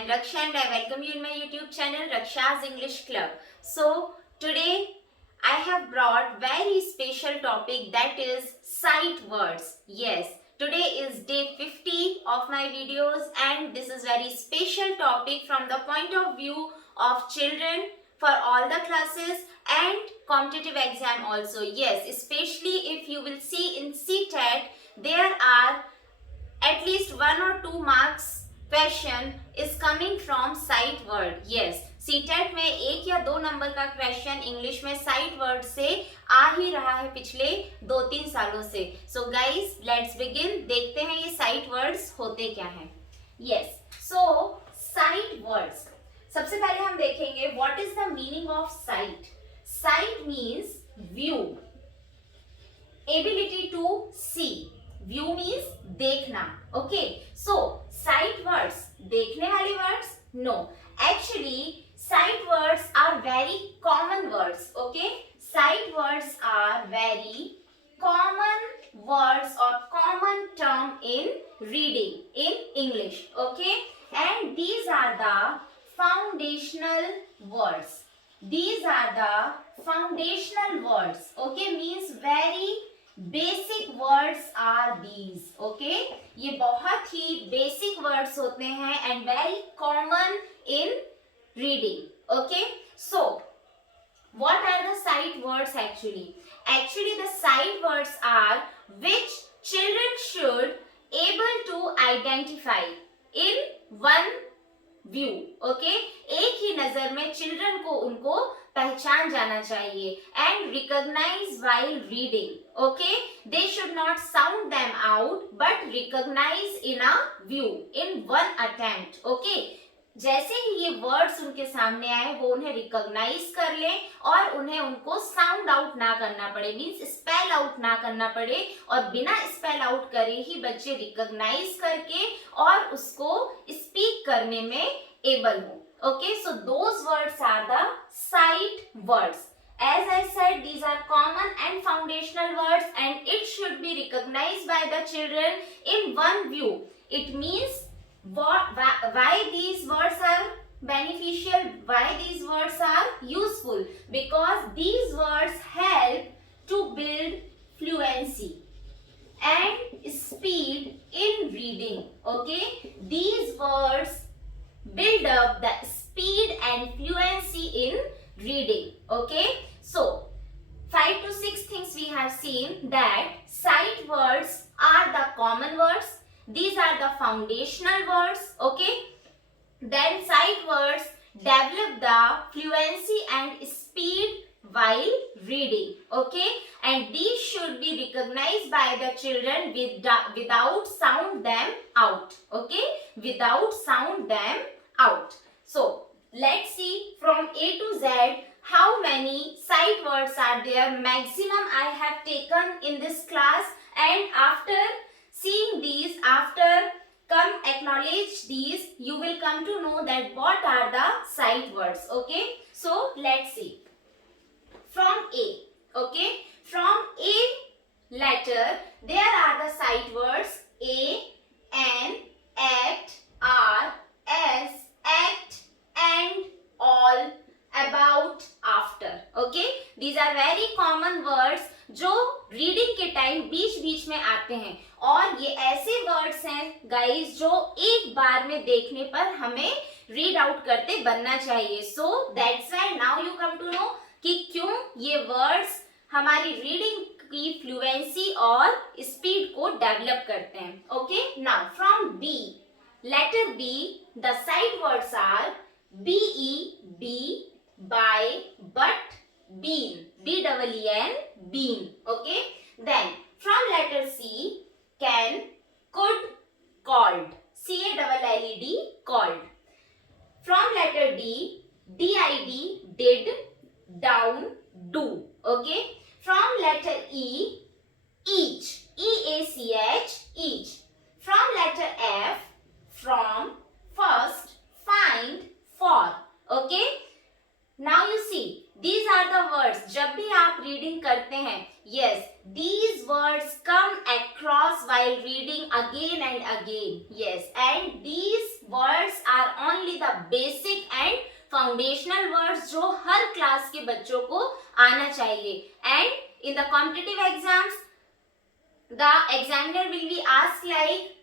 am Raksha and I welcome you in my YouTube channel Raksha's English Club. So today I have brought very special topic, that is sight words. Yes, today is day 50 of my videos and this is very special topic from the point of view of children for all the classes and competitive exam also. Yes, especially if you will see in CTET, there are at least 1 or 2 marks question is coming from site word. Yes, CTET में 1 या 2 number का question English में site word से आ ही रहा है पिछले 2-3 सालों से. So guys let's begin. देखते हैं ये साइट वर्ड्स होते क्या हैं. यस, सो साइट वर्ड्स, सबसे पहले हम देखेंगे what is the meaning of sight. Sight means view, ability to see. View means देखना. ओके, सो साइट वर्ड्स देखने वाले words? No, actually sight words are very common words. Okay, sight words are very common words or common term in reading in English. Okay, and these are the foundational words. These are the foundational words. Okay, means very basic words are these. Okay, ये बहुत ही basic words होते हैं and very common in reading. Okay, so what are the sight words actually? Actually the sight words are which children should able to identify in one view. Okay, एक ही नजर में children को उनको पहचान जाना चाहिए and recognize while reading. Okay, they should not sound them out but recognize in a view in one attempt. Okay, जैसे ही ये वर्ड्स उनके सामने आए वो उन्हें रिकॉग्नाइज कर लें और उन्हें उनको साउंड आउट ना करना पड़े, मीन्स स्पेल आउट ना करना पड़े, और बिना स्पेल आउट करे ही बच्चे रिकॉग्नाइज करके और उसको स्पीक करने में एबल हो. Okay, so those words are the sight words. As I said, these are common and foundational words and it should be recognized by the children in one view. It means why these words are beneficial, why these words are useful, because these words help to build fluency and speed in reading. Okay, these words build up the speed and fluency in reading. Okay, so 5 to 6 things we have seen, that sight words are the common words, these are the foundational words. Okay, then sight words develop the fluency and speed while reading. Okay, and these should be recognized by the children without sound them out. Okay, without sound them out. So let's see from A to Z how many sight words are there. Maximum I have taken in this class, and after seeing these, after come acknowledge these, you will come to know that what are the sight words. Okay, so let's see from A. Okay, from A letter there are the sight words A, N, at, R, S, act, and, all, about, after. Okay, these are very common words जो reading के time बीच बीच में आते हैं, और ये ऐसे words हैं guys जो एक बार में देखने पर हमें रीड आउट करते बनना चाहिए. So that's why now you come to know कि क्यों ये वर्ड्स हमारी रीडिंग की फ्लुएंसी और स्पीड को डेवलप करते हैं. Okay, now from B letter B, the sight words are BE, be, by, but, been, BEEN, been. Okay, then from letter C, can, could, called, CALLED, called. From letter D, DID, did, down, do. Okay, from letter E, each, EACH, each. From letter F, from, first, find, for. Okay, now you see these are the words, जब भी आप reading करते हैं, yes, these words come across while reading again and again, yes, and these words are only the basic and foundational words जो हर class के बच्चों को आना चाहिए. And in the competitive exams, the examiner will be asked like,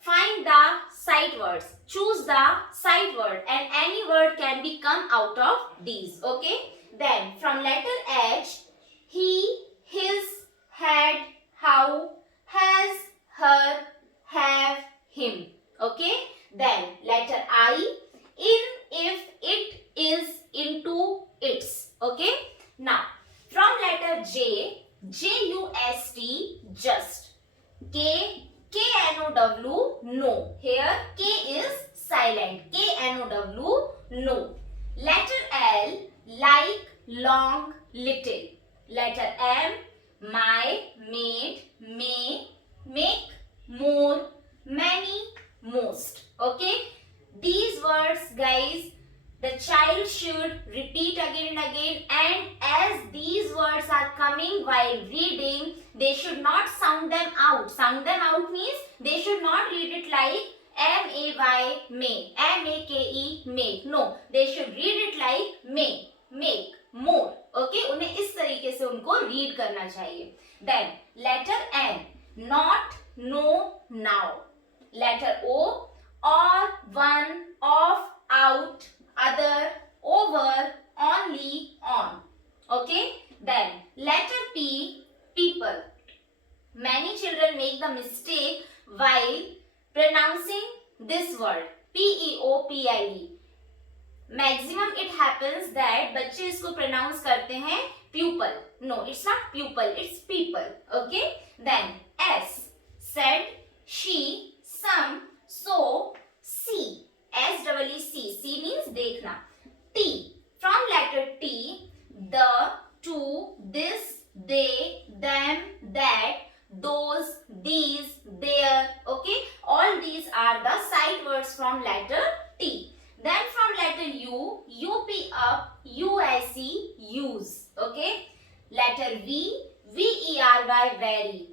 find the sight words, choose the sight word, and any word can be come out of these. Okay, then from letter H, he, his, had, how, has, her, have, him. Okay, then letter I, in, if, it, is, into, its. Okay, now from letter J, J-U-S-T, just. K, K-N-O-W, no. Here K is silent. K-N-O-W, no. Letter L, like, long, little. Letter M, my, made, may, make, more, many, most. Okay? These words, guys, the child should repeat again and again, and as these words are coming while reading, they should not sound them out. Sound them out means they should not read it like M-A-Y, may, M-A-K-E, make. No, they should read it like may, make, more. Okay, उन्हें इस तरीके से उनको read करना चाहिए. Then letter N, not, no, now. Letter O, or, one, of, out, other, over, only, on. Okay, then letter P, people. Many children make the mistake while pronouncing this word, P-E-O-P-I-D. Maximum it happens that बच्चे इसको pronounce करते हैं pupil. No, it's not pupil, it's people. Okay, then S, said, she, some, so, see. S-E-E-C. C means देखना. T. From letter T, the, to, this, they, them, that, those, these, their. Okay. All these are the sight words from letter T. Then from letter U, U-P up, U-S-E, use. Okay. Letter V, V-E-R-Y, very.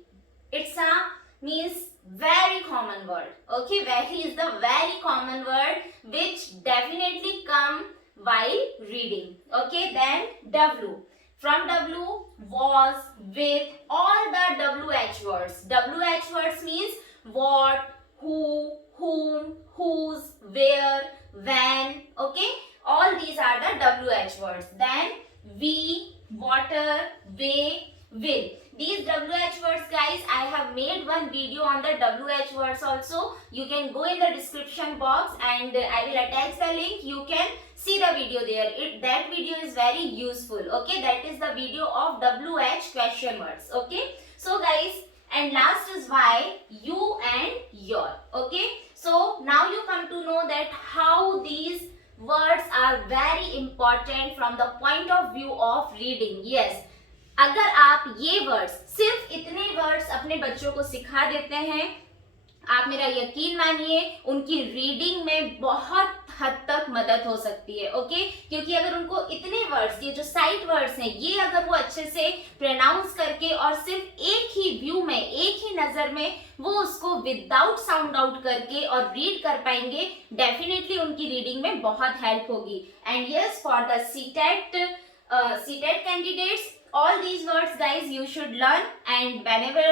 It's a means very common word. Okay, very is the very common word which definitely come while reading. Okay, then W. From W, was, with, all the WH words. WH words means what, who, whom, whose, where, when. Okay, all these are the WH words. Then we, water, way, will. These WH words, guys, I have made one video on the WH words also. You can go in the description box and I will attach the link. You can see the video there. That video is very useful. Okay, that is the video of WH question words. Okay, so guys, and last is why, you and your. Okay, so now you come to know that how these words are very important from the point of view of reading. Yes, अगर आप ये words, सिर्फ इतने words अपने बच्चों को सिखा देते हैं, आप मेरा यकीन मानिए उनकी रीडिंग में बहुत हद तक मदद हो सकती है. ओके, क्योंकि अगर उनको इतने वर्ड्स, ये जो साइट वर्ड्स हैं, ये अगर वो अच्छे से प्रोनाउंस करके और सिर्फ एक ही व्यू में, एक ही नजर में वो उसको विदाउट साउंड आउट करके और रीड कर पाएंगे, डेफिनेटली उनकी रीडिंग में बहुत हेल्प होगी. And yes, for the CTET candidates, all these words, guys, you should learn, and whenever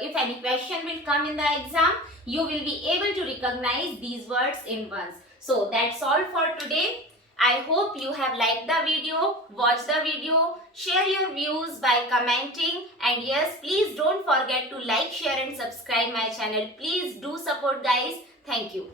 if any question will come in the exam, you will be able to recognize these words in once. So that's all for today. I hope you have liked the video. Watch the video, share your views by commenting, and yes, please don't forget to like, share and subscribe my channel. Please do support, guys. Thank you.